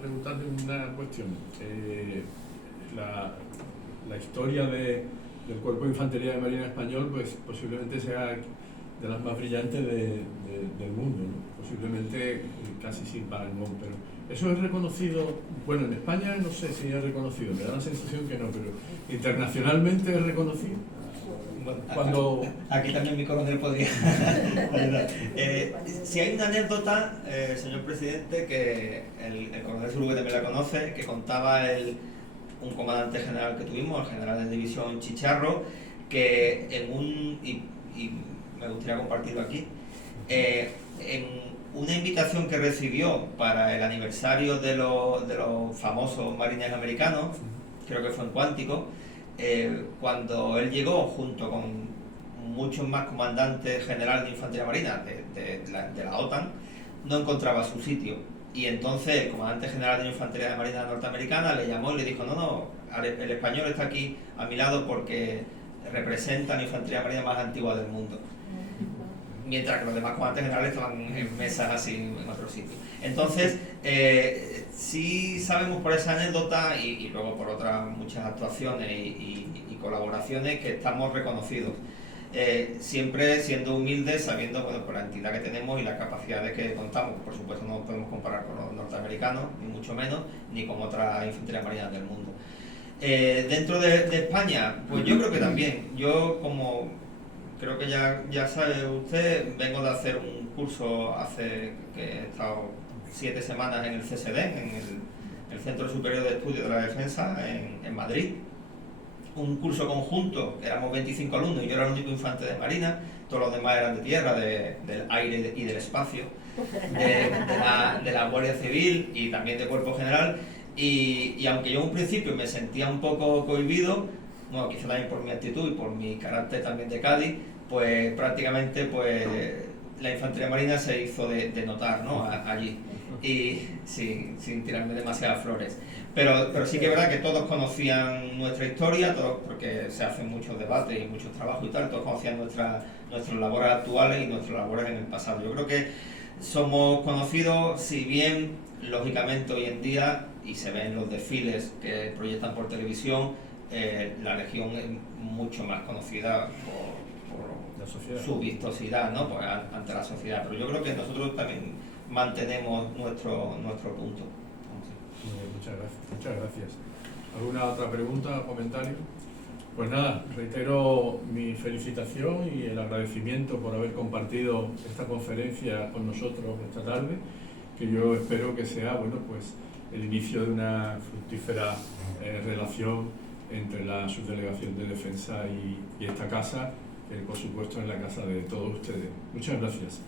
preguntarle una cuestión. La historia del Cuerpo de Infantería de Marina Español, pues posiblemente sea de las más brillantes del mundo, ¿no? Posiblemente casi sin parangón, pero eso es reconocido, bueno, en España no sé si es reconocido, me da la sensación que no, pero internacionalmente es reconocido. Cuando... Aquí también mi coronel podría ayudar. Si hay una anécdota, señor presidente, que el coronel Zuluaga también la conoce, que contaba un comandante general que tuvimos, el general de división Chicharro, que y me gustaría compartirlo aquí, en una invitación que recibió para el aniversario de los famosos marines americanos, creo que fue en Cuántico, cuando él llegó junto con muchos más comandantes generales de infantería marina de la OTAN, no encontraba su sitio, y entonces el comandante general de la infantería marina norteamericana le llamó y le dijo: no, el español está aquí a mi lado porque representa la infantería marina más antigua del mundo, mientras que los demás comandantes generales estaban en mesas así en otro sitio. Entonces, sí sabemos por esa anécdota y luego por otras muchas actuaciones y colaboraciones que estamos reconocidos. Siempre siendo humildes, sabiendo, bueno, por la entidad que tenemos y las capacidades que contamos. Por supuesto no podemos comparar con los norteamericanos, ni mucho menos, ni con otras infanterías marinas del mundo. Dentro de España, pues yo creo que también. Yo, como creo que ya sabe usted, vengo de hacer un curso que he estado 7 semanas en el CSD, en el Centro Superior de Estudios de la Defensa, en Madrid. Un curso conjunto, éramos 25 alumnos y yo era el único infante de marina, todos los demás eran de tierra, del aire y del espacio, de la Guardia Civil y también de Cuerpo General, y aunque yo en un principio me sentía un poco cohibido, bueno, quizá también por mi actitud y por mi carácter también de Cádiz, pues prácticamente pues la infantería marina se hizo de notar, ¿no? Allí, y sin tirarme demasiadas flores. Pero sí que es verdad que todos conocían nuestra historia, todos, porque se hacen muchos debates y muchos trabajos y tal, todos conocían nuestras labores actuales y nuestras labores en el pasado. Yo creo que somos conocidos, si bien lógicamente hoy en día, y se ven los desfiles que proyectan por televisión, la Legión es mucho más conocida por su vistosidad, ¿no? Pues, ante la sociedad. Pero yo creo que nosotros también mantenemos nuestro punto. Muchas gracias. ¿Alguna otra pregunta o comentario? Pues nada, reitero mi felicitación y el agradecimiento por haber compartido esta conferencia con nosotros esta tarde, que yo espero que sea, bueno, pues el inicio de una fructífera relación entre la Subdelegación de Defensa y esta casa, que por supuesto es la casa de todos ustedes. Muchas gracias.